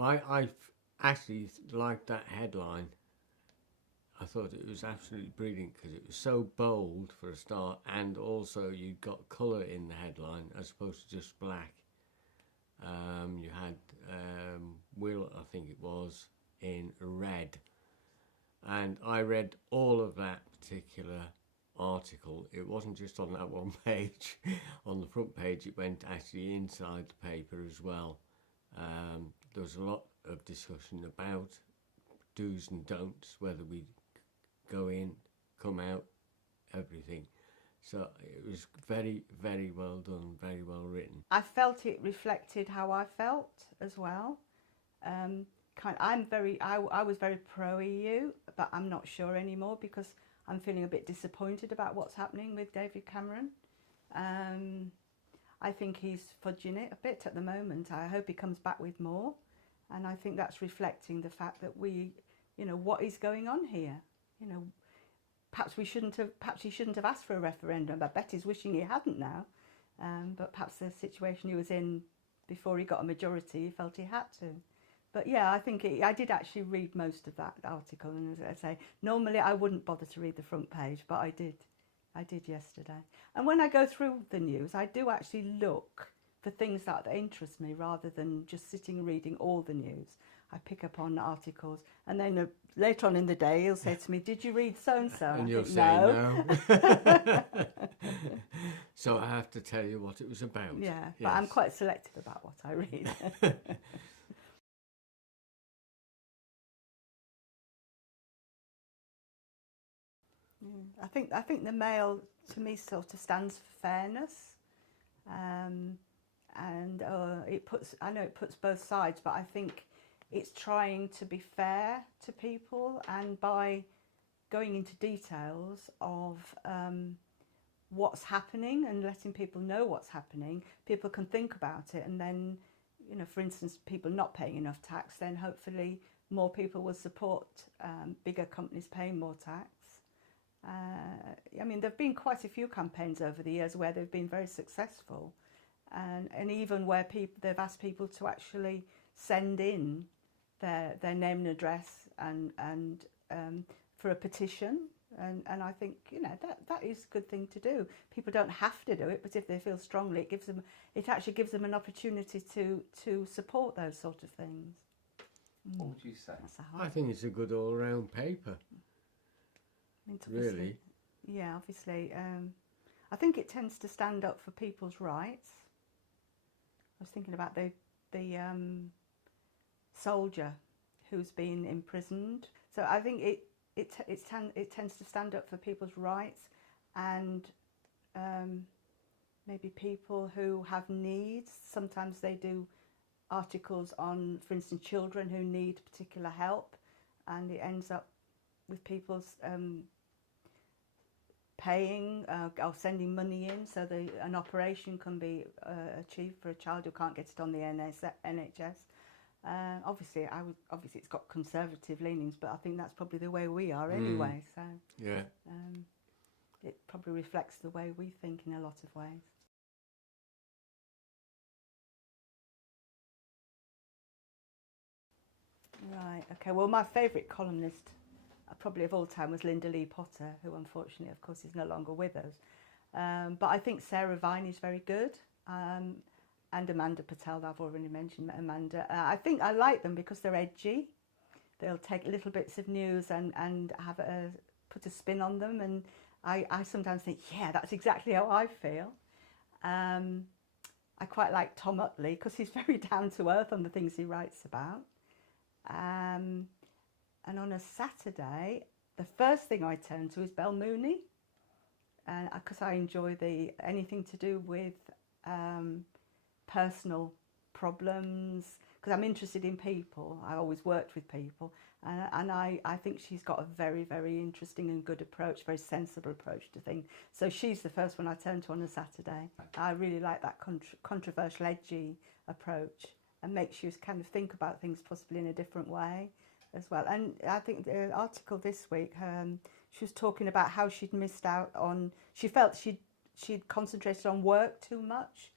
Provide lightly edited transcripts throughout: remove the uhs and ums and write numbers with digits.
I actually liked that headline. I thought it was absolutely brilliant because it was so bold for a start, and also you got colour in the headline as opposed to just black. You had Will, I think it was, in red, and I read all of that particular article. It wasn't just on that one page, on the front page, it went actually inside the paper as well. There was a lot of discussion about do's and don'ts, whether we go in, come out, everything. So it was very, very well done, very well written. I felt it reflected how I felt as well. I was very pro EU, but I'm not sure anymore because I'm feeling a bit disappointed about what's happening with David Cameron. I think he's fudging it a bit at the moment. I hope he comes back with more, and I think that's reflecting the fact that what is going on here. Perhaps he shouldn't have asked for a referendum. I bet he's wishing he hadn't now. But perhaps the situation he was in before he got a majority, he felt he had to. But yeah, I think I did actually read most of that article, and as I say, normally I wouldn't bother to read the front page, but I did yesterday. And when I go through the news, I do actually look for things that interest me rather than just sitting reading all the news. I pick up on articles, and then later on in the day he'll say to me, "Did you read so-and-so?" And you'll say no. So I have to tell you what it was about. Yeah, yes. But I'm quite selective about what I read. I think the Mail to me sort of stands for fairness, and I know it puts both sides, but I think it's trying to be fair to people, and by going into details of what's happening and letting people know what's happening, people can think about it, and then, for instance, people not paying enough tax, then hopefully more people will support bigger companies paying more tax. I mean, there have been quite a few campaigns over the years where they've been very successful, and even where they've asked people to actually send in their name and address and for a petition, and I think that is a good thing to do. People don't have to do it, but if they feel strongly, it actually gives them an opportunity to support those sort of things. What would you say? I think it's a good all-round paper. Really? Yeah, obviously. I think it tends to stand up for people's rights. I was thinking about the soldier who's been imprisoned. So I think it tends to stand up for people's rights, and maybe people who have needs. Sometimes they do articles on, for instance, children who need particular help, and it ends up with people's paying or sending money in, so an operation can be achieved for a child who can't get it on the NHS. Obviously, it's got conservative leanings, but I think that's probably the way we are anyway. So yeah, it probably reflects the way we think in a lot of ways. Right. Okay. Well, my favourite columnist probably of all time was Linda Lee Potter, who unfortunately, of course, is no longer with us. But I think Sarah Vine is very good, and Amanda Patel, I've already mentioned Amanda. I think I like them because they're edgy. They'll take little bits of news and have put a spin on them, and I sometimes think, yeah, that's exactly how I feel. I quite like Tom Utley because he's very down to earth on the things he writes about. And on a Saturday, the first thing I turn to is Belle Mooney, because I enjoy anything to do with personal problems, because I'm interested in people. I always worked with people, and I think she's got a very, very interesting and good approach, very sensible approach to things. So she's the first one I turn to on a Saturday. I really like that controversial, edgy approach, and makes you kind of think about things possibly in a different way as well. And I think the article this week, she was talking about how she'd missed out on, she felt she'd concentrated on work too much,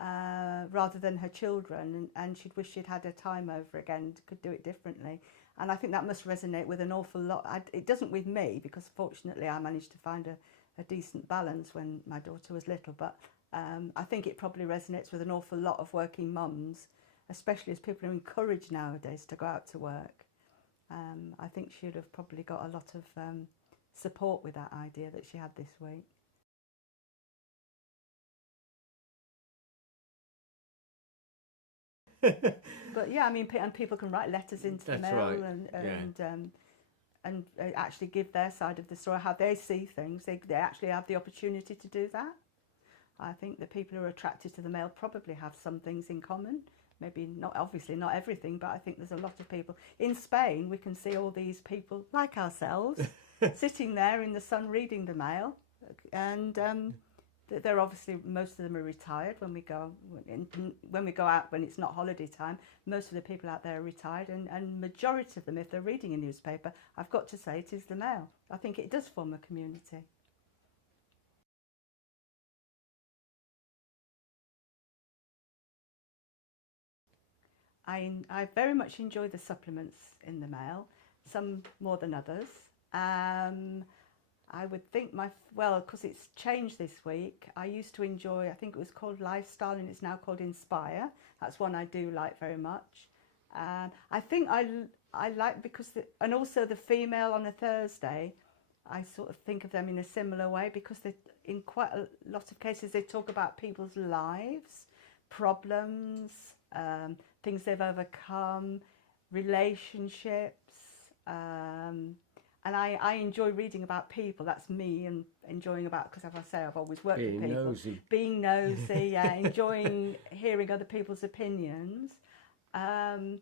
rather than her children, and she'd wish she'd had her time over again, could do it differently. And I think that must resonate with an awful lot. It doesn't with me, because fortunately I managed to find a decent balance when my daughter was little, but I think it probably resonates with an awful lot of working mums, especially as people are encouraged nowadays to go out to work. I think she'd have probably got a lot of support with that idea that she had this week. But yeah, I mean, and people can write letters into the mail, right. and actually give their side of the story, how they see things. They actually have the opportunity to do that. I think the people who are attracted to the mail probably have some things in common. Maybe not, obviously not everything, but I think there's a lot of people. In Spain, we can see all these people like ourselves sitting there in the sun reading the mail, and they're obviously, most of them are retired. When we go out when it's not holiday time, most of the people out there are retired, and majority of them, if they're reading a newspaper, I've got to say it is the mail. I think it does form a community. I very much enjoy the supplements in the mail, some more than others. I would think because it's changed this week, I used to enjoy, I think it was called Lifestyle and it's now called Inspire. That's one I do like very much. I think I like because, and also the female on a Thursday, I sort of think of them in a similar way, because in quite a lot of cases they talk about people's lives, problems, things they've overcome, relationships, and I enjoy reading about people. That's me, and enjoying about, because as I say, I've always worked with people. Being nosy, yeah, enjoying hearing other people's opinions. On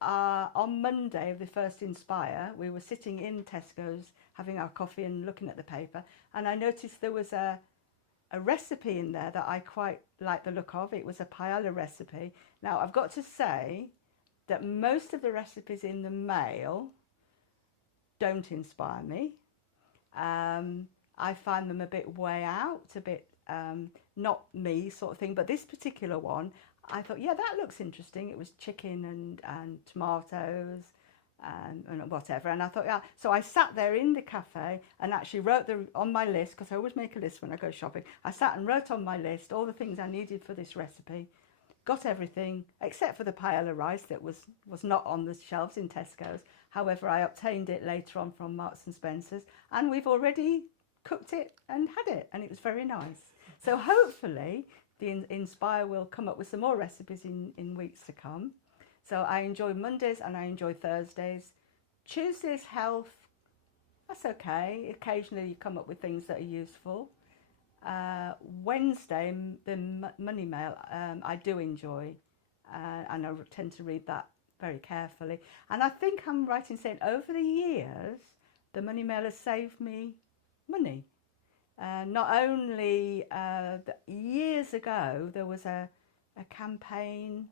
Monday of the first Inspire, we were sitting in Tesco's having our coffee and looking at the paper, and I noticed there was a recipe in there that I quite like the look of. It was a paella recipe. Now, I've got to say that most of the recipes in the mail don't inspire me. I find them a bit way out, a bit not me sort of thing. But this particular one, I thought, yeah, that looks interesting. It was chicken and tomatoes and whatever, and I thought, yeah. So I sat there in the cafe and actually wrote on my list, because I always make a list when I go shopping. I sat and wrote on my list all the things I needed for this recipe. Got everything except for the paella rice that was not on the shelves in Tesco's. However, I obtained it later on from Marks and Spencer's, and we've already cooked it and had it, and it was very nice. So hopefully the Inspire will come up with some more recipes in weeks to come. So I enjoy Mondays and I enjoy Thursdays. Tuesdays, health, that's okay. Occasionally you come up with things that are useful. Wednesday, the money mail, I do enjoy, and I tend to read that very carefully. And I think I'm right in saying over the years, the money mail has saved me money. Not only years ago, there was a campaign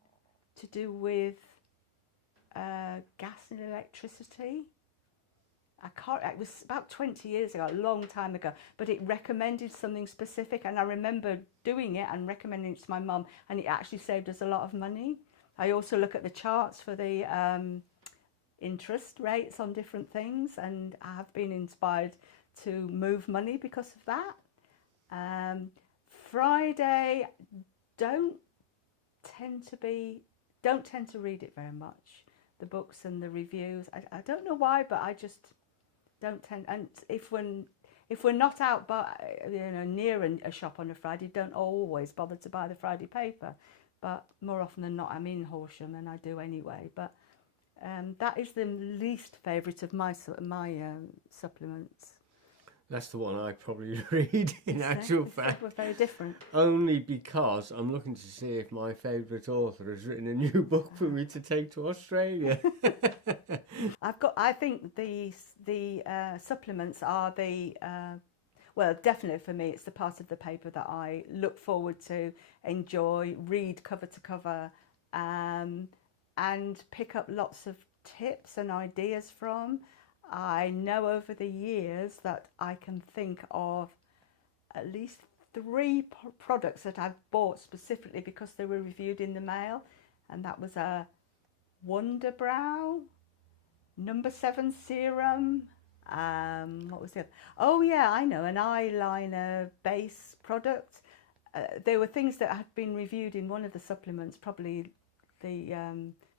to do with gas and electricity. It was about 20 years ago, a long time ago, but it recommended something specific, and I remember doing it and recommending it to my mum, and it actually saved us a lot of money. I also look at the charts for the interest rates on different things, and I have been inspired to move money because of that. Friday, don't tend to read it very much, the books and the reviews. I don't know why, but I just don't tend. And if we're not out near a shop on a Friday, don't always bother to buy the Friday paper. But more often than not, I'm in Horsham, and I do anyway. But that is the least favourite of my supplements. That's the one I probably read, in actual fact. We're very different. Only because I'm looking to see if my favourite author has written a new book for me to take to Australia. I think the supplements are well, definitely for me, it's the part of the paper that I look forward to, enjoy, read cover to cover, and pick up lots of tips and ideas from. I know over the years that I can think of at least 3 products that I've bought specifically because they were reviewed in the mail, and that was a Wonder Brow number 7 serum. What was the other? Oh yeah, I know, an eyeliner base product. There were things that had been reviewed in one of the supplements, probably the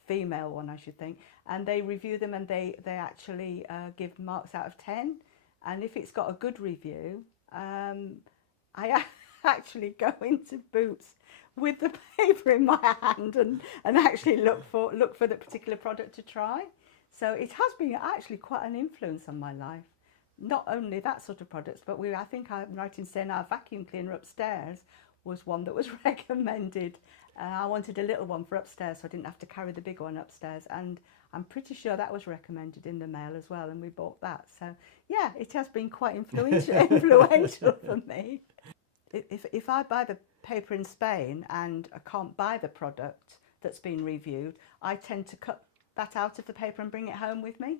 female one, I should think, and they review them and they actually give marks out of 10. And if it's got a good review, I actually go into Boots with the paper in my hand and actually look for the particular product to try. So it has been actually quite an influence on my life. Not only that sort of products, but I think I'm right in saying our vacuum cleaner upstairs was one that was recommended. I wanted a little one for upstairs so I didn't have to carry the big one upstairs, and I'm pretty sure that was recommended in the mail as well, and we bought that. So yeah, it has been quite influential for me. If I buy the paper in Spain and I can't buy the product that's been reviewed, I tend to cut that out of the paper and bring it home with me.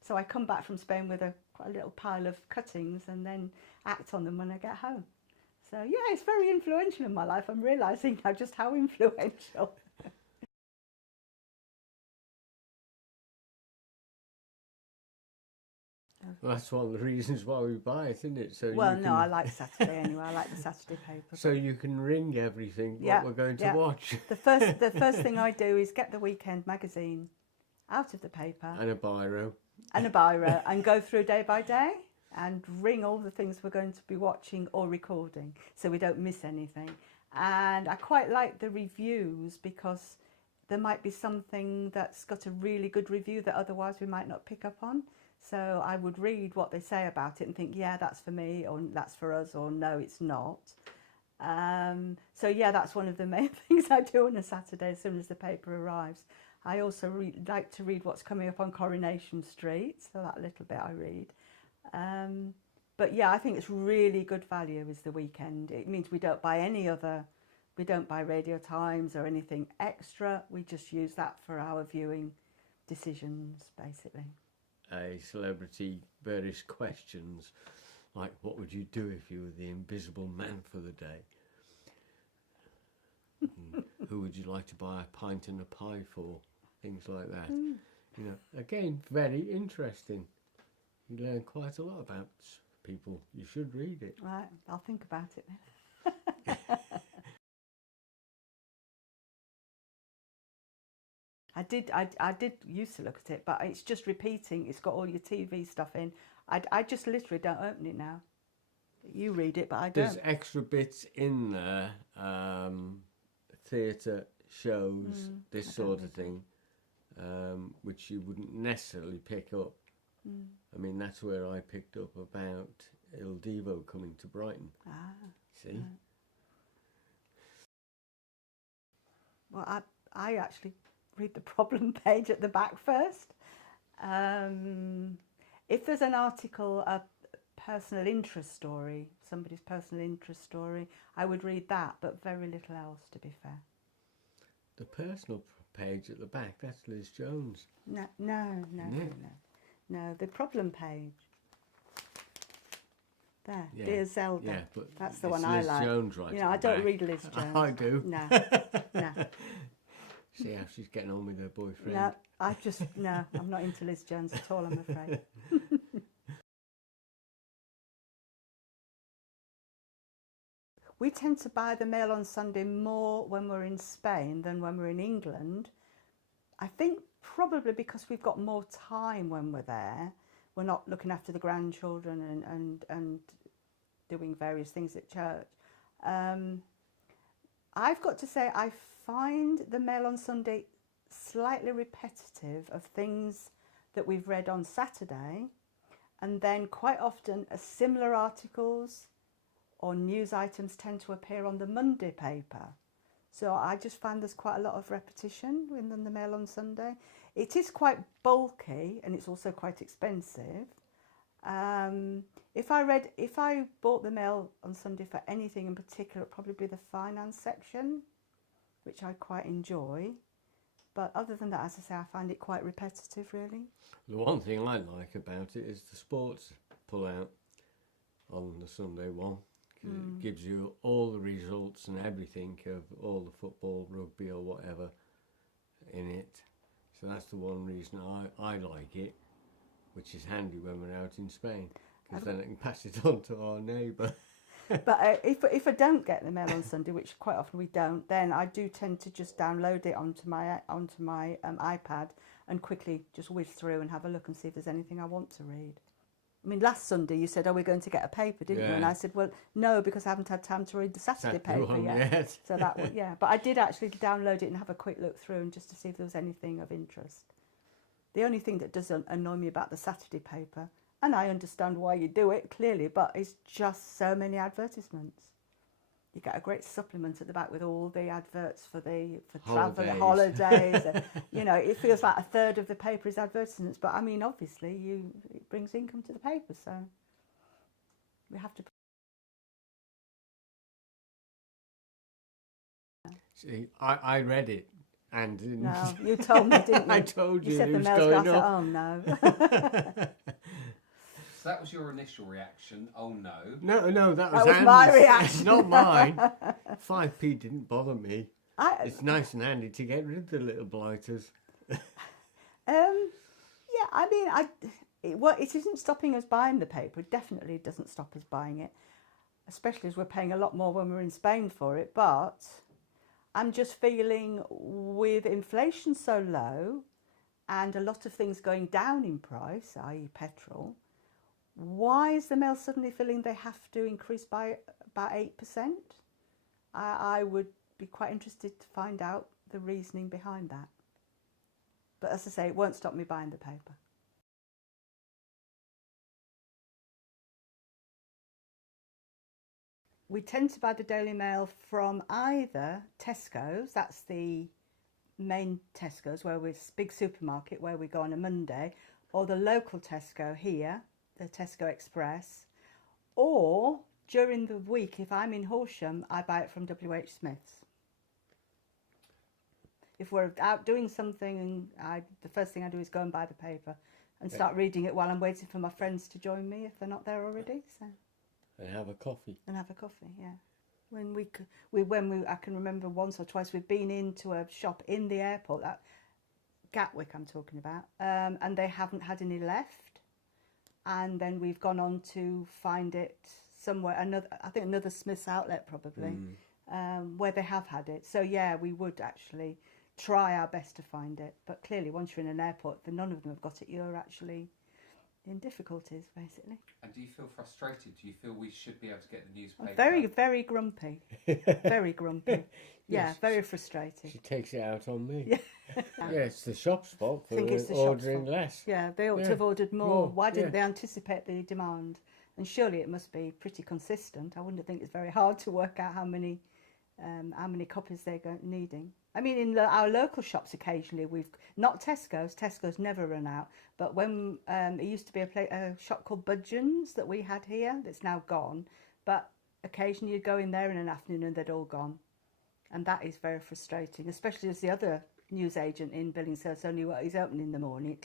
So I come back from Spain with quite a little pile of cuttings and then act on them when I get home. So yeah, it's very influential in my life. I'm realising now just how influential. Well, that's one of the reasons why we buy it, isn't it? So Well, no, I like Saturday anyway. I like the Saturday paper. So you can ring everything what Yeah, we're going to yeah. watch. The first thing I do is get the weekend magazine out of the paper And a biro. and a biro and go through day by day and ring all the things we're going to be watching or recording so we don't miss anything. And I quite like the reviews because there might be something that's got a really good review that otherwise we might not pick up on. So I would read what they say about it and think, yeah, that's for me, or that's for us, or no, it's not. So yeah, that's one of the main things I do on a Saturday as soon as the paper arrives. I also like to read what's coming up on Coronation Street, so that little bit I read. But yeah, I think it's really good value is the weekend. It means we don't buy we don't buy Radio Times or anything extra. We just use that for our viewing decisions, basically. A celebrity, various questions, like what would you do if you were the invisible man for the day? Who would you like to buy a pint and a pie for? Things like that. You know, again, very interesting. You learn quite a lot about people. You should read it. Right, I'll think about it then. I did used to look at it, but it's just repeating. It's got all your TV stuff in. I just literally don't open it now. You read it, but I don't. There's extra bits in there, theatre, shows, this sort of thing, which you wouldn't necessarily pick up. I mean, that's where I picked up about Il Divo coming to Brighton. See? Right. Well, I actually read the problem page at the back first. If there's an article, a personal interest story, somebody's personal interest story, I would read that, but very little else, to be fair. The personal page at the back, that's Liz Jones. No, the problem page. There, Yeah. Dear Zelda. Yeah, but that's the it's one I Liz like. Jones right You know, at I the don't back. read Liz Jones. I do. No, no. See how she's getting on with her boyfriend. No, I'm not into Liz Jones at all, I'm afraid. We tend to buy the mail on Sunday more when we're in Spain than when we're in England. I think probably because we've got more time when we're there. We're not looking after the grandchildren and doing various things at church. I've got to say, I find the mail on Sunday slightly repetitive of things that we've read on Saturday, and then quite often similar articles or news items tend to appear on the Monday paper. So I just find there's quite a lot of repetition in the mail on Sunday. It is quite bulky and it's also quite expensive. If I bought the mail on Sunday for anything in particular, it'd probably be the finance section, which I quite enjoy. But other than that, as I say, I find it quite repetitive, really. The one thing I like about it is the sports pull out on the Sunday one. 'cause it gives you all the results and everything of all the football, rugby or whatever in it. So that's the one reason I like it, which is handy when we're out in Spain, because then I can pass it on to our neighbour. But if I don't get the mail on Sunday, which quite often we don't, then I do tend to just download it onto my iPad and quickly just whiz through and have a look and see if there's anything I want to read. I mean, last Sunday you said, "Are we going to get a paper?" Didn't you? And I said, "Well, no, because I haven't had time to read the Saturday paper yet." So that was, yeah. But I did actually download it and have a quick look through and just to see if there was anything of interest. The only thing that does annoy me about the Saturday paper, and I understand why you do it clearly, but it's just so many advertisements. You get a great supplement at the back with all the adverts for travel, holidays. And, you know, it feels like a third of the paper is advertisements. But I mean, obviously, it brings income to the paper, so we have to. See, I read it and didn't. No, you told me, didn't you? I told you. You said it the was mail's going got. up. Oh no. So that was your initial reaction. Oh no. No, that was was my Andy's. reaction. Not mine. 5p didn't bother me. I, It's nice and handy to get rid of the little blighters. Yeah, I mean, it isn't stopping us buying the paper. It definitely doesn't stop us buying it, especially as we're paying a lot more when we're in Spain for it. But I'm just feeling with inflation so low and a lot of things going down in price, i.e. petrol, why is the mail suddenly feeling they have to increase by about 8%? I would be quite interested to find out the reasoning behind that. But as I say, it won't stop me buying the paper. We tend to buy the Daily Mail from either Tesco's, that's the main Tesco's, where we're big supermarket where we go on a Monday, or the local Tesco here, the Tesco Express, or during the week, if I'm in Horsham, I buy it from WH Smith's. If we're out doing something, and the first thing I do is go and buy the paper and start reading it while I'm waiting for my friends to join me if they're not there already. So. And have a coffee. And have a coffee, yeah. I can remember once or twice we've been into a shop in the airport, that Gatwick I'm talking about, and they haven't had any left. And then we've gone on to find it somewhere, another Smith's outlet probably, where they have had it. So yeah, we would actually try our best to find it. But clearly once you're in an airport, if none of them have got it, you're actually in difficulties, basically. And do you feel frustrated? Do you feel we should be able to get the newspaper? I'm very, very grumpy. Very grumpy. Yeah, Yes. very frustrated. She takes it out on me. Yeah. Yeah, it's the shop's fault for think it's the ordering shop's less. Yeah, they ought to Yeah. have ordered more. More, Why didn't yeah. they anticipate the demand? And surely it must be pretty consistent. I wouldn't think it's very hard to work out how many copies they're needing. I mean, in our local shops, occasionally we've not Tesco's. Tesco's never run out. But when it used to be a shop called Budgeon's that we had here, that's now gone. But occasionally you'd go in there in an afternoon and they'd all gone, and that is very frustrating, especially as the other newsagent in Billingsgate only is open in the morning.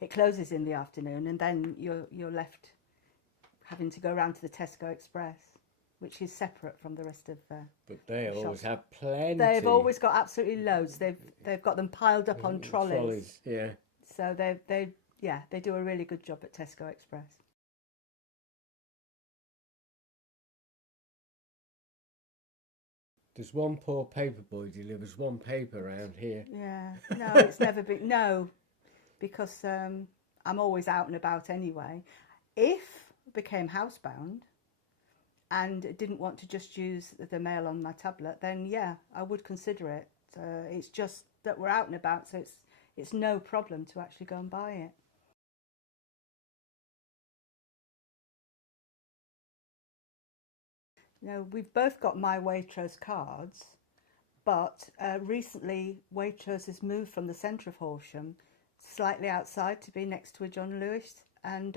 It closes in the afternoon, and then you're left having to go around to the Tesco Express, which is separate from the rest of But they shops. always have plenty. They've always got absolutely loads. They've got them piled up on trolleys. Yeah. So they do a really good job at Tesco Express. There's one poor paper boy delivers one paper around here. Yeah, no, it's never been, no, because I'm always out and about anyway. If I became housebound and didn't want to just use the mail on my tablet, then yeah, I would consider it. It's just that we're out and about, so it's no problem to actually go and buy it. You know, we've both got my Waitrose cards, but recently Waitrose has moved from the centre of Horsham slightly outside to be next to a John Lewis, and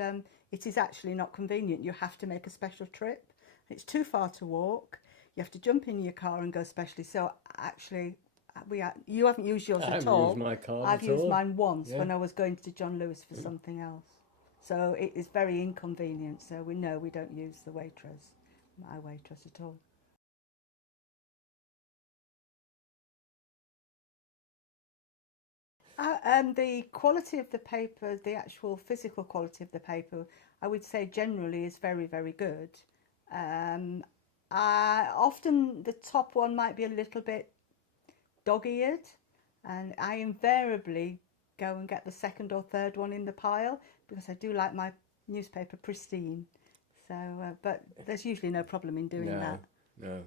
it is actually not convenient. You have to make a special trip. It's too far to walk. You have to jump in your car and go specially. So actually, you haven't used yours at all. I haven't used my card I've at used all. mine once Yeah. when I was going to John Lewis for something else. So it is very inconvenient. So we know we don't use the Waitrose. my waitress at all. The quality of the paper, the actual physical quality of the paper, I would say generally is very, very good. Often the top one might be a little bit dog-eared, and I invariably go and get the second or third one in the pile because I do like my newspaper pristine. So, but there's usually no problem in doing that. No.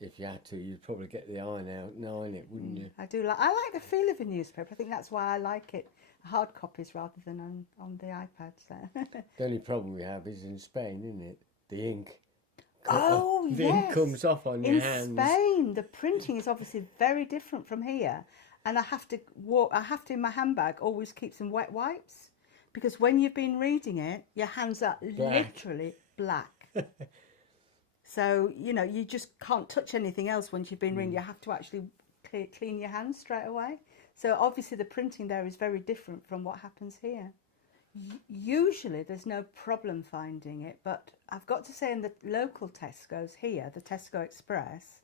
If you had to, you'd probably get the iron out and iron it, wouldn't you? I like the feel of a newspaper. I think that's why I like it, hard copies rather than on the iPad. So. The only problem we have is in Spain, isn't it? The ink. Oh, the yes. ink comes off on your hands. In Spain, the printing is obviously very different from here, and I have to in my handbag always keep some wet wipes, because when you've been reading it, your hands are literally black. So, you know, you just can't touch anything else once you've been reading. You have to actually clean your hands straight away. So obviously the printing there is very different from what happens here. Usually there's no problem finding it, but I've got to say in the local Tesco's here, the Tesco Express,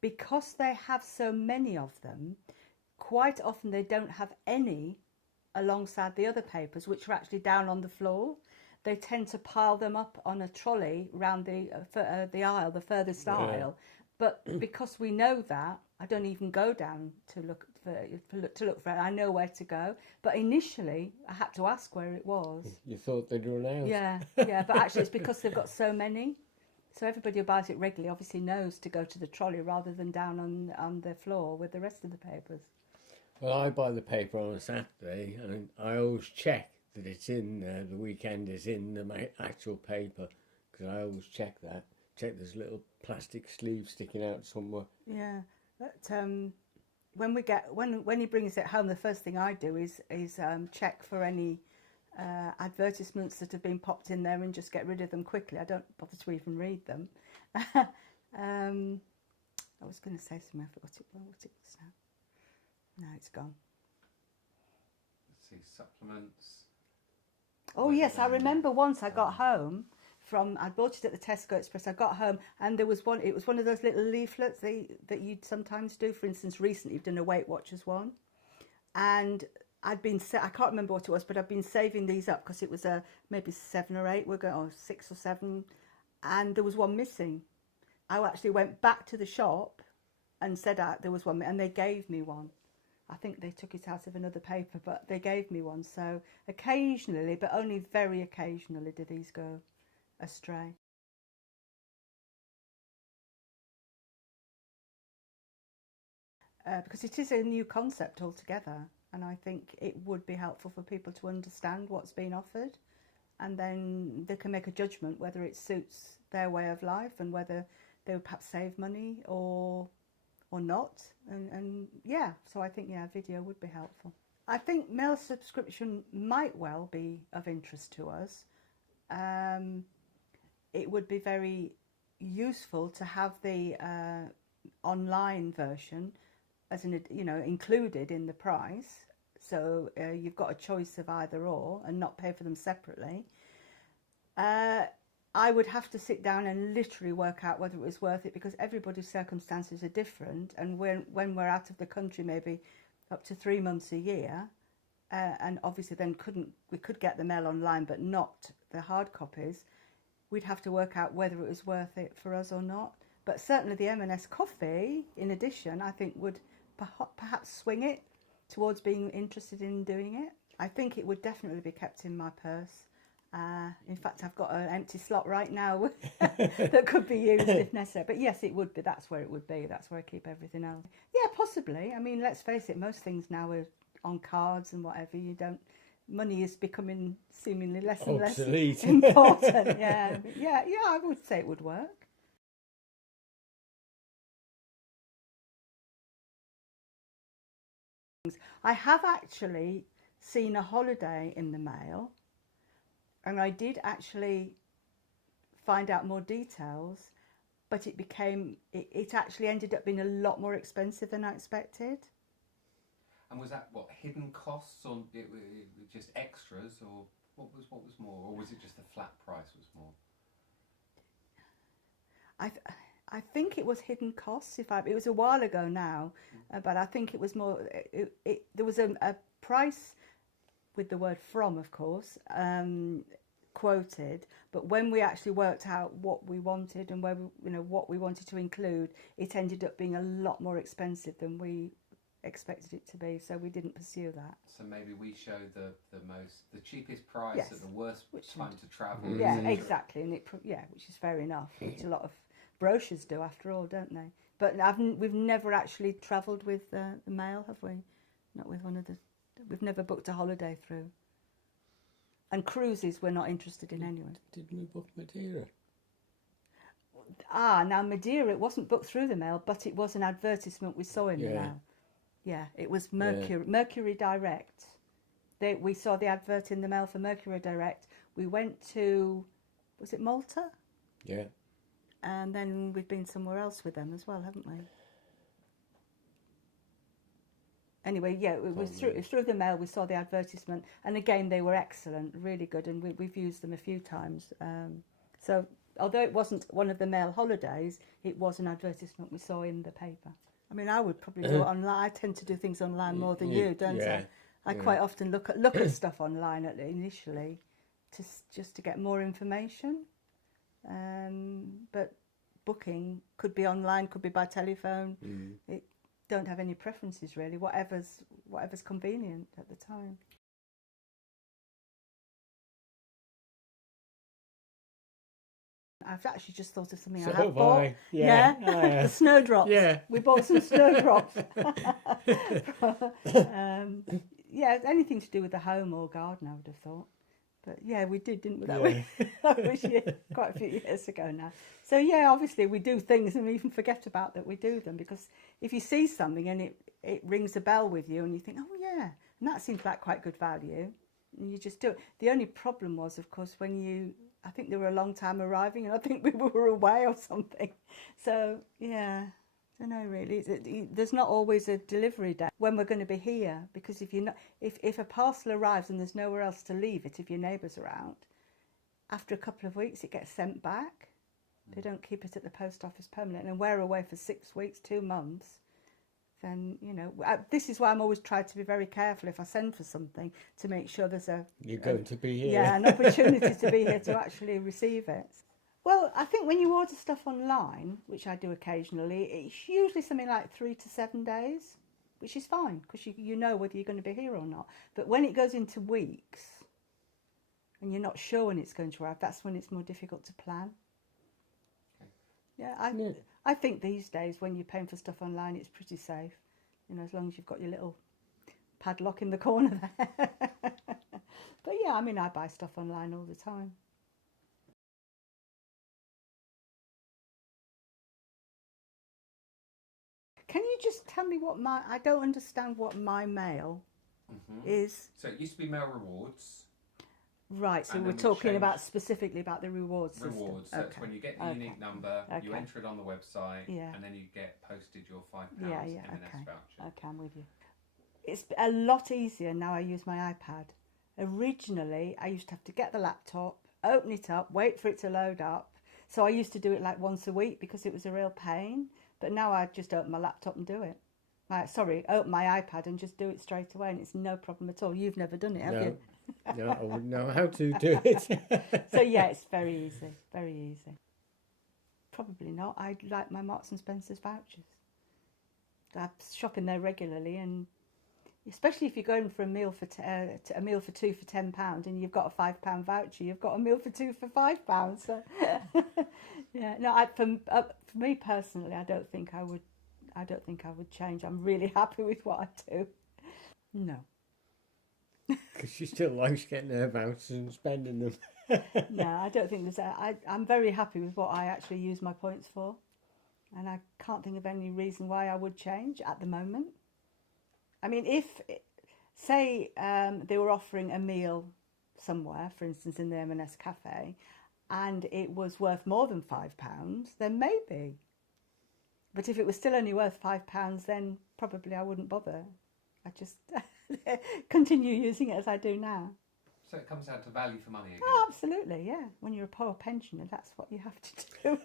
because they have so many of them, quite often they don't have any alongside the other papers, which are actually down on the floor. They tend to pile them up on a trolley round the aisle, the furthest aisle. But because we know that, I don't even go down to look for it. I know where to go. But initially, I had to ask where it was. You thought they'd run out. Yeah. But actually, it's because they've got so many. So everybody who buys it regularly obviously knows to go to the trolley rather than down on the floor with the rest of the papers. Well, I buy the paper on a Saturday, and I always check that it's in the weekend is in the actual paper, because I always check that. Check there's a little plastic sleeve sticking out somewhere. Yeah, but when he brings it home, the first thing I do is check for any advertisements that have been popped in there and just get rid of them quickly. I don't bother to even read them. I was going to say something, I forgot what it was now. No, it's gone. Let's see, supplements. Oh yes, I remember once I got home I bought it at the Tesco Express. I got home and it was one of those little leaflets that you'd sometimes do. For instance, recently you've done a Weight Watchers one, and I can't remember what it was, but I've been saving these up because it was maybe 7 or 8. Or 6 or 7, and there was one missing. I actually went back to the shop and said there was one, and they gave me one. I think they took it out of another paper, but they gave me one. So occasionally, but only very occasionally, do these go astray. Because it is a new concept altogether, and I think it would be helpful for people to understand what's being offered, and then they can make a judgment whether it suits their way of life and whether they would perhaps save money or not. And yeah, so I think video would be helpful. I think mail subscription might well be of interest to us. It would be very useful to have the online version as included in the price, so you've got a choice of either or and not pay for them separately. I would have to sit down and literally work out whether it was worth it, because everybody's circumstances are different, and when we're out of the country maybe up to 3 months a year, and obviously then we could get the mail online but not the hard copies, we'd have to work out whether it was worth it for us or not. But certainly the M&S coffee, in addition, I think would perhaps swing it towards being interested in doing it. I think it would definitely be kept in my purse. In fact, I've got an empty slot right now that could be used if necessary. But yes, it would be. That's where it would be. That's where I keep everything else. Yeah, possibly. I mean, let's face it, most things now are on cards and whatever. Money is becoming seemingly less and less important. Yeah, I would say it would work. I have actually seen a holiday in the mail, and I did actually find out more details, but it actually ended up being a lot more expensive than I expected. And was that hidden costs, or just extras, or what was more, or was it just the flat price was more? I th- I think it was hidden costs. It was a while ago now, but I think it was more. There was a price with the word "from," of course, quoted. But when we actually worked out what we wanted and what we wanted to include, it ended up being a lot more expensive than we expected it to be. So we didn't pursue that. So maybe we show the cheapest price Yes. at the worst time to travel. Yeah, etc. exactly, and which is fair enough. Which a lot of brochures do, after all, don't they? But we've never actually travelled with the mail, have we? Not with one of the. We've never booked a holiday through. And cruises we're not interested in anyway. Didn't we book Madeira? Now Madeira, it wasn't booked through the mail, but it was an advertisement we saw in the Yeah. mail. Yeah, it was Mercury Direct. We saw the advert in the mail for Mercury Direct. We went to, was it Malta? Yeah. And then we've been somewhere else with them as well, haven't we? Anyway, yeah, it was through the mail. We saw the advertisement, and again, they were excellent, really good, and we've used them a few times. So, although it wasn't one of the mail holidays, it was an advertisement we saw in the paper. I mean, I would probably do it online. I tend to do things online more than you, don't I? I quite often look at stuff online initially, just to get more information. But booking could be online, could be by telephone. It don't have any preferences really. Whatever's convenient at the time. I've actually just thought of something So I have have bought. I. Yeah. The snowdrops. Yeah. We bought some snowdrops. Yeah, anything to do with the home or garden, I would have thought. But yeah, we did, didn't we? That was quite a few years ago now. So yeah, obviously we do things and we even forget about that we do them, because if you see something and it rings a bell with you and you think, oh yeah, and that seems like quite good value, and you just do it. The only problem was, of course, I think they were a long time arriving, and I think we were away or something. So yeah, I don't know really. There's not always a delivery day when we're going to be here, because if a parcel arrives and there's nowhere else to leave it, if your neighbours are out, after a couple of weeks it gets sent back. They don't keep it at the post office permanently, and we're away for 6 weeks, 2 months. Then this is why I'm always trying to be very careful if I send for something, to make sure there's You're going to be here. an opportunity to be here to actually receive it. Well, I think when you order stuff online, which I do occasionally, it's usually something like 3 to 7 days, which is fine, because you know whether you're going to be here or not. But when it goes into weeks and you're not sure when it's going to arrive, that's when it's more difficult to plan. Yeah, I think these days when you're paying for stuff online, it's pretty safe, as long as you've got your little padlock in the corner there. But yeah, I mean, I buy stuff online all the time. Can you just tell me I don't understand what my mail is. So it used to be Mail Rewards. Right, so And we're then we talking changed- about specifically about the rewards system. Rewards. So it's when you get the unique number, you Okay. enter it on the website, Yeah. and then you get posted your £5 Yeah, M&S okay. voucher. Okay, I'm with you. It's a lot easier now. I use my iPad. Originally, I used to have to get the laptop, open it up, wait for it to load up. So I used to do it like once a week because it was a real pain. But now I just open my laptop and do it. Open my iPad and just do it straight away, and it's no problem at all. You've never done it, have you? No, I wouldn't know how to do it. So yeah, it's very easy, very easy. Probably not. I like my Marks and Spencer's vouchers. I shop in there regularly, and especially if you're going for a meal for two for £10, and you've got a £5 voucher, you've got a meal for two for £5. So yeah, no. For me personally, I don't think I would change. I'm really happy with what I do. No. Because she still likes getting her vouchers and spending them. No, I don't think I'm very happy with what I actually use my points for, and I can't think of any reason why I would change at the moment. I mean, if, say, they were offering a meal somewhere, for instance, in the M&S cafe, and it was worth more than £5, then maybe. But if it was still only worth £5, then probably I wouldn't bother. I just continue using it as I do now. So it comes down to value for money again. Oh, absolutely, yeah. When you're a poor pensioner, that's what you have to do.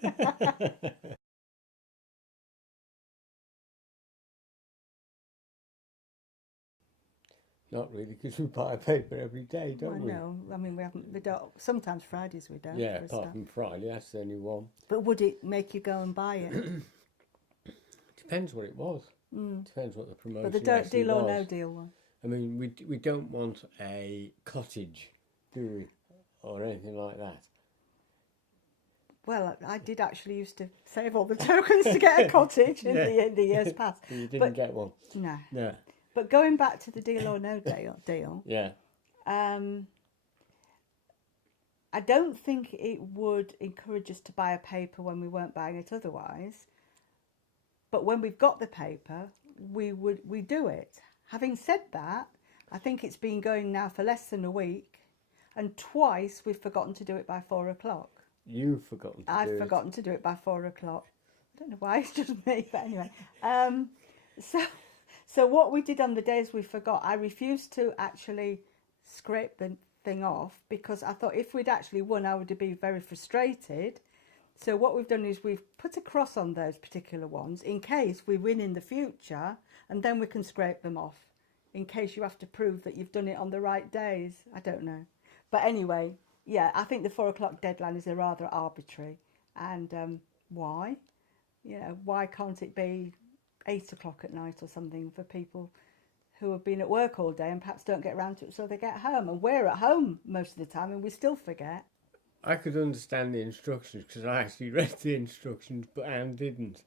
Not really, because we buy a paper every day, don't we? No, I mean, we don't, sometimes Fridays we don't. Yeah, for a apart start. from Friday, that's the only one. But would it make you go and buy it? Depends what it was. Depends what the promotion But the actually deal or was. no deal one. I mean, we don't want a cottage, do we? Or anything like that. Well, I did actually used to save all the tokens to get a cottage in the years past. You didn't get one? No. No. But going back to the deal or no deal, Yeah. I don't think it would encourage us to buy a paper when we weren't buying it otherwise. But when we've got the paper, we do it. Having said that, I think it's been going now for less than a week, and twice we've forgotten to do it by 4 o'clock. You've forgotten to do it. I've forgotten to do it by 4 o'clock. I don't know why, it's just me, but anyway. So what we did on the days we forgot, I refused to actually scrape the thing off, because I thought if we'd actually won, I would be very frustrated. So what we've done is we've put a cross on those particular ones in case we win in the future, and then we can scrape them off in case you have to prove that you've done it on the right days. I don't know. But anyway, yeah, I think the 4 o'clock deadline is a rather arbitrary. And why? You know, why can't it be 8 o'clock at night or something for people who have been at work all day and perhaps don't get around to it so they get home? And we're at home most of the time and we still forget. I could understand the instructions because I actually read the instructions, but Anne didn't.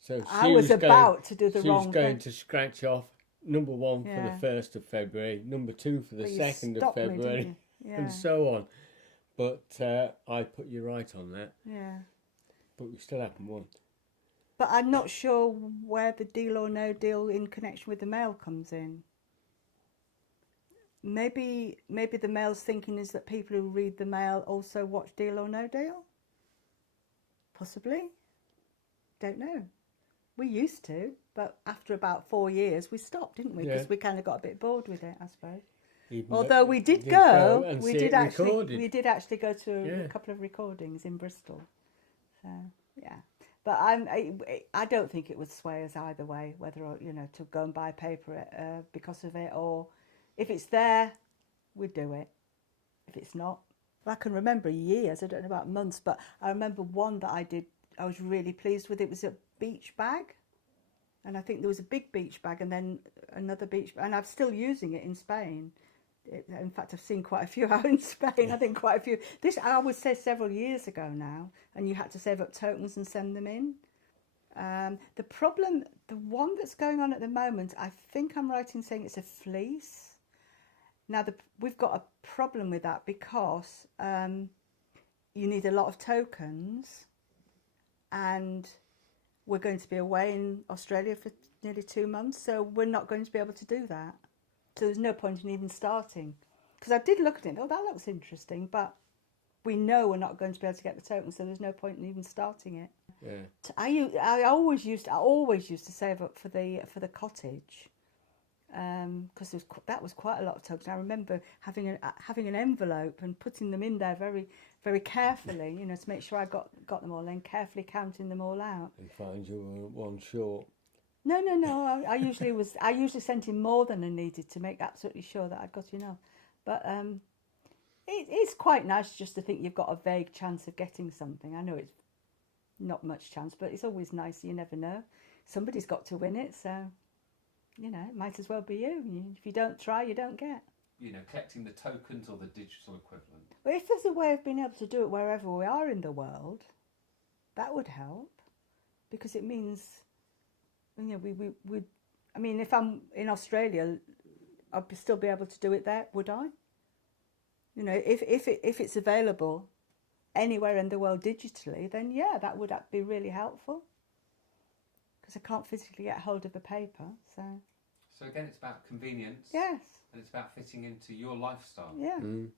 So I was about to do the wrong thing. She was going to scratch off number 1 Yeah. for the 1st of February, number 2 for the But you 2nd of stopped me, February, didn't you? Yeah. and so on. But I put you right on that. Yeah. But we still haven't won. But I'm not sure where the deal or no deal in connection with the mail comes in. Maybe the mail's thinking is that people who read the mail also watch Deal or No Deal? Possibly. Don't know. We used to, but after about 4 years we stopped, didn't we? Because Yeah. we kind of got a bit bored with it, I suppose. Even Although though we did you go, and we see did it actually recorded. we did actually go to Yeah. a couple of recordings in Bristol. So yeah, but I don't think it would sway us either way, whether to go and buy paper because of it, or if it's there, we'd do it. If it's not, well, I can remember years. I don't know about months, but I remember one that I did. I was really pleased with. It was a beach bag, and I think there was a big beach bag and then another beach bag, and I'm still using it in Spain. In fact, I've seen quite a few out in Spain. I think quite a few. This I would say several years ago now, and you had to save up tokens and send them in. The problem, the one that's going on at the moment, I think I'm right in saying it's a fleece. Now, we've got a problem with that because you need a lot of tokens, and we're going to be away in Australia for nearly 2 months, so we're not going to be able to do that. So there's no point in even starting. Because I did look at it, oh, that looks interesting, but we know we're not going to be able to get the tokens, so there's no point in even starting it. Yeah. I always used to save up for the cottage, because that was quite a lot of tokens. I remember having an envelope and putting them in there very, very carefully, to make sure I got them all, and carefully counting them all out. And find you were one short. No. I usually sent in more than I needed to make absolutely sure that I'd got enough. But it's quite nice just to think you've got a vague chance of getting something. I know it's not much chance, but it's always nice. You never know. Somebody's got to win it, so it might as well be you. If you don't try, you don't get. Collecting the tokens or the digital equivalent. But if there's a way of being able to do it wherever we are in the world, that would help, because it means. I mean, if I'm in Australia, I'd still be able to do it there, would I? If it's available anywhere in the world digitally, then yeah, that would be really helpful. Because I can't physically get hold of a paper, so. So again, it's about convenience. Yes. And it's about fitting into your lifestyle. Yeah. Mm.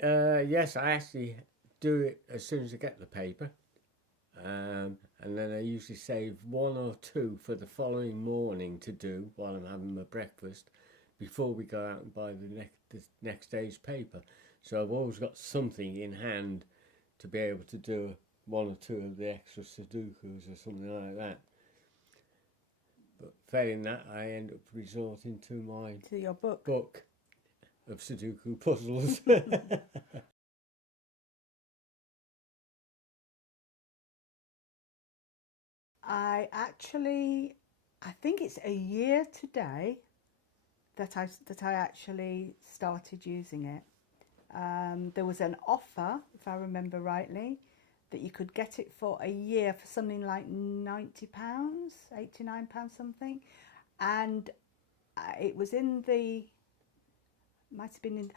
Yes, I actually do it as soon as I get the paper, and and then I usually save one or two for the following morning to do while I'm having my breakfast before we go out and buy the next day's paper. So I've always got something in hand to be able to do one or two of the extra Sudokus or something like that. But failing that, I end up resorting to your book. book of Sudoku puzzles. I think it's a year today that I actually started using it. There was an offer, if I remember rightly, that you could get it for a year for something like £90, £89 something, and it was in the might have been in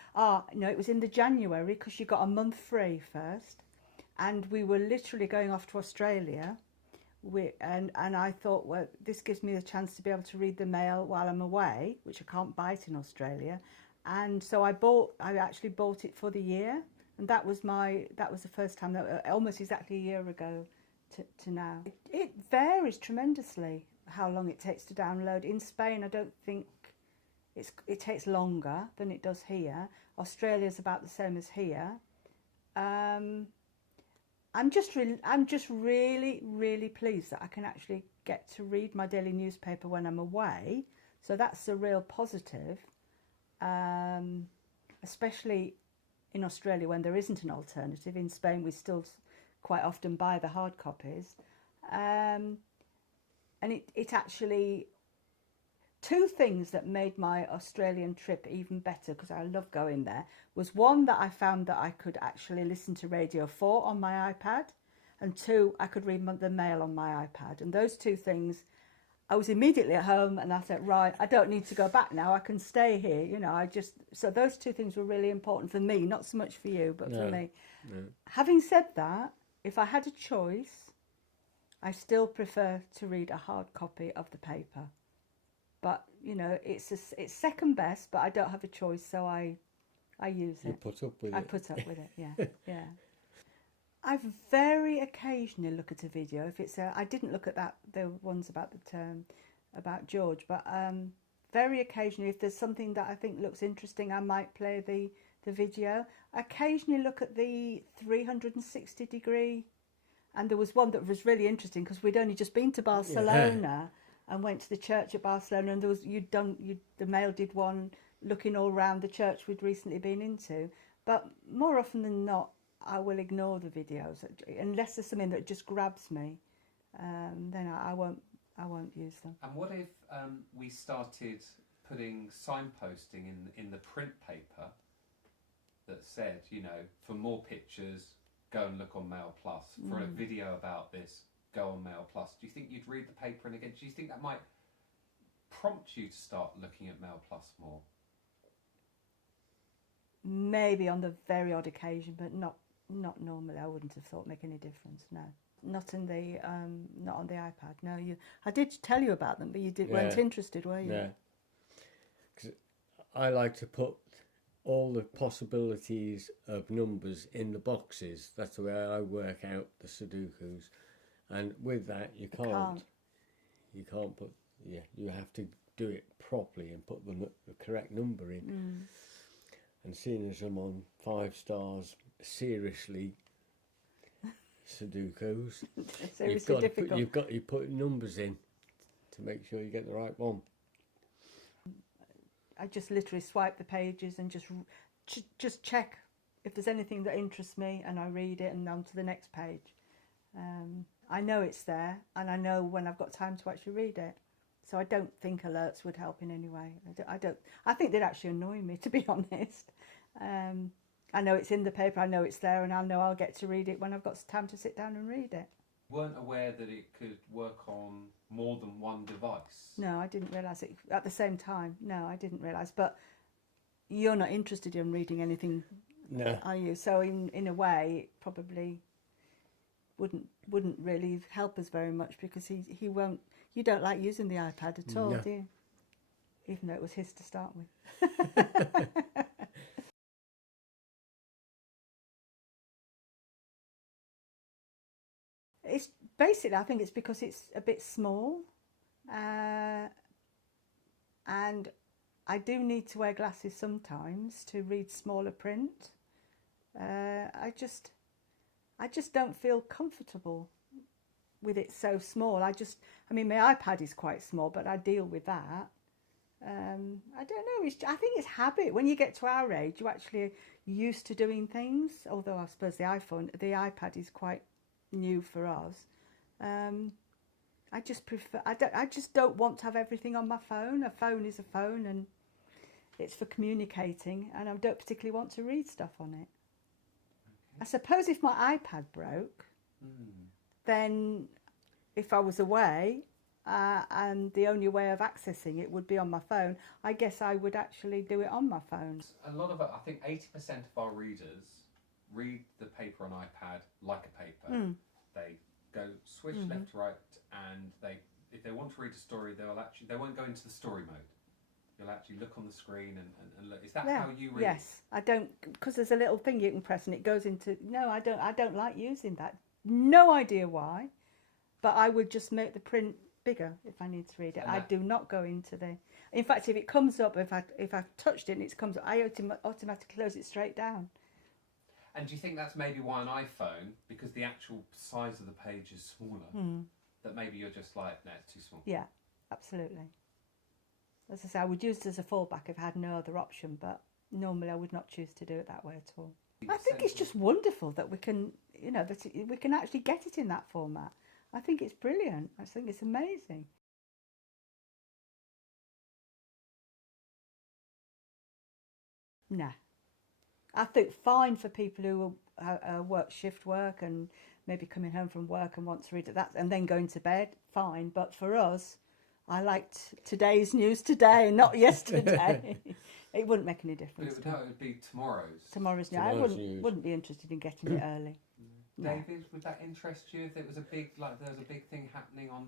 no, it was in the January, because you got a month free first, and we were literally going off to Australia. And I thought, well, this gives me the chance to be able to read the mail while I'm away, which I can't buy it in Australia. And so I actually bought it for the year, and that was the first time, almost exactly a year ago to now. It varies tremendously how long it takes to download. In Spain, I don't think it takes longer than it does here. Australia's about the same as here. I'm just really, really pleased that I can actually get to read my daily newspaper when I'm away. So that's a real positive, especially in Australia when there isn't an alternative. In Spain, we still quite often buy the hard copies. And it actually, two things that made my Australian trip even better, because I love going there, was one, that I found that I could actually listen to Radio 4 on my iPad, and two, I could read the mail on my iPad. And those two things, I was immediately at home, and I thought, right, I don't need to go back now, I can stay here, you know. So those two things were really important for me, not so much for you, but for me. No. Having said that, if I had a choice, I still prefer to read a hard copy of the paper. But, you know, it's second best, but I don't have a choice, so I use it. You put up with it. I put up with it, yeah, yeah. I very occasionally look at a video. If it's I didn't look at the ones about about George, but very occasionally, if there's something that I think looks interesting, I might play the video. I occasionally look at the 360-degree, and there was one that was really interesting, because we'd only just been to Barcelona. Yeah. And went to the church at Barcelona, and there was the Mail did one looking all around the church we'd recently been into. But more often than not, I will ignore the videos unless there's something that just grabs me. Then I won't use them. And what if we started putting signposting in the print paper that said, you know, for more pictures, go and look on Mail Plus. For a video about this, go on Mail Plus. Do you think you'd read the paper? And again, do you think that might prompt you to start looking at Mail Plus more? Maybe on the very odd occasion, but not normally. I wouldn't have thought make any difference. No, not on the iPad. No, I did tell you about them, but you weren't interested, were you? Yeah. Because I like to put all the possibilities of numbers in the boxes. That's the way I work out the Sudokus. And with that, you can't put, you have to do it properly and put the correct number in. And seeing as I'm on 5 stars, seriously, Sudokus, you've got to put numbers in to make sure you get the right one. I just literally swipe the pages and just check if there's anything that interests me, and I read it and on to the next page. I know it's there, and I know when I've got time to actually read it. So I don't think alerts would help in any way. I think they'd actually annoy me, to be honest. I know it's in the paper, I know it's there, and I know I'll get to read it when I've got time to sit down and read it. Weren't aware that it could work on more than one device? No, I didn't realise it at the same time. No, I didn't realise. But you're not interested in reading anything, no, are you? So in a way, it probably wouldn't really help us very much, because he won't. You don't like using the iPad at all, do you? Even though it was his to start with. It's basically, I think it's because it's a bit small, and I do need to wear glasses sometimes to read smaller print. I just don't feel comfortable with it so small. I mean, my iPad is quite small, but I deal with that. I don't know. I think it's habit. When you get to our age, you're actually used to doing things. Although I suppose the iPad is quite new for us. I just prefer. I just don't want to have everything on my phone. A phone is a phone, and it's for communicating. And I don't particularly want to read stuff on it. I suppose if my iPad broke, then if I was away and the only way of accessing it would be on my phone, I guess I would actually do it on my phone. A lot of, I think 80% of our readers read the paper on iPad like a paper. They go switch left to right, and if they want to read a story, they won't go into the story mode. You'll actually look on the screen and look. Is that how you read? Yes, I don't, because there's a little thing you can press and it goes into. No, I don't like using that. No idea why, but I would just make the print bigger if I need to read it. I do not go into the. In fact, if it comes up, if I've touched it and it comes up, I automatically close it straight down. And do you think that's maybe why an iPhone, because the actual size of the page is smaller, that maybe you're just like, no, it's too small? Yeah, absolutely. As I say, I would use it as a fallback if I had no other option, but normally I would not choose to do it that way at all. I think it's just wonderful that we can, that we can actually get it in that format. I think it's brilliant. I think it's amazing. Nah. I think fine for people who work shift work and maybe coming home from work and want to read it that and then going to bed, fine. But for us, I liked today's news today and not yesterday. It wouldn't make any difference. But it would be tomorrow's. Tomorrow's news. I wouldn't be interested in getting it early. David, would that interest you if there was a big thing happening on,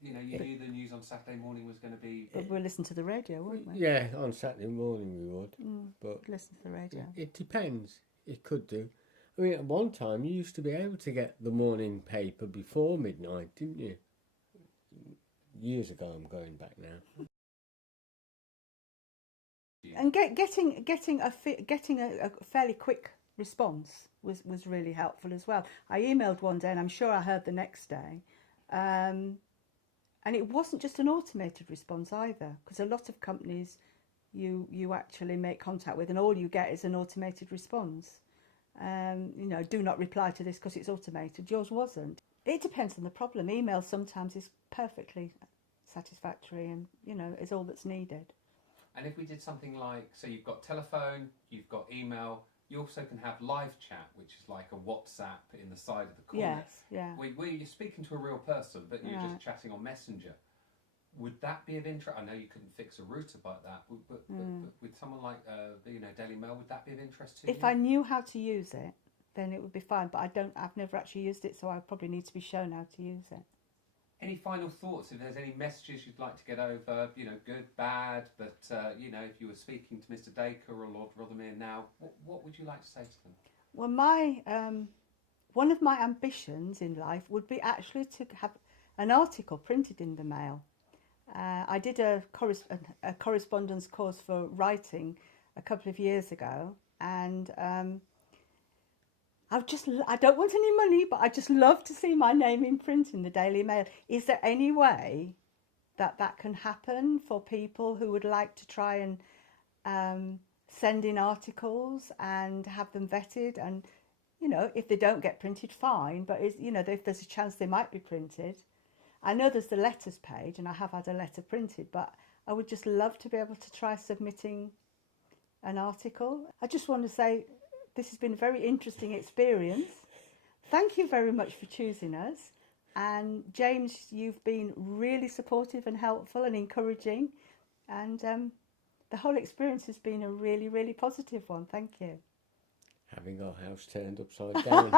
you knew the news on Saturday morning was going to be... We'll listen to the radio, wouldn't we? Yeah, on Saturday morning we would. But listen to the radio. It depends. It could do. I mean, at one time you used to be able to get the morning paper before midnight, didn't you? Years ago, I'm going back now. And getting a fairly quick response was really helpful as well. I emailed one day, and I'm sure I heard the next day, and it wasn't just an automated response either, because a lot of companies you actually make contact with, and all you get is an automated response. Do not reply to this because it's automated. Yours wasn't. It depends on the problem. Email sometimes is perfectly satisfactory and, is all that's needed. And if we did something like, so you've got telephone, you've got email, you also can have live chat, which is like a WhatsApp in the side of the corner. Yes, yeah. Where you're speaking to a real person, but you're just chatting on Messenger. Would that be of interest? I know you couldn't fix a router like that, but with someone like, Daily Mail, would that be of interest to you? If I knew how to use it, then it would be fine. But I've never actually used it, so I probably need to be shown how to use it. Any final thoughts? If there's any messages you'd like to get over, good, bad, but if you were speaking to Mr. Dacre or Lord Rothermere now, what would you like to say to them? Well, one of my ambitions in life would be actually to have an article printed in the Mail. I did a correspondence course for writing a couple of years ago, and I don't want any money, but I just love to see my name in print in the Daily Mail. Is there any way that can happen for people who would like to try and send in articles and have them vetted? And, if they don't get printed, fine, but, if there's a chance they might be printed. I know there's the letters page, and I have had a letter printed, but I would just love to be able to try submitting an article. I just want to say this has been a very interesting experience. Thank you very much for choosing us. And James, you've been really supportive and helpful and encouraging. And the whole experience has been a really, really positive one. Thank you. Having our house turned upside down.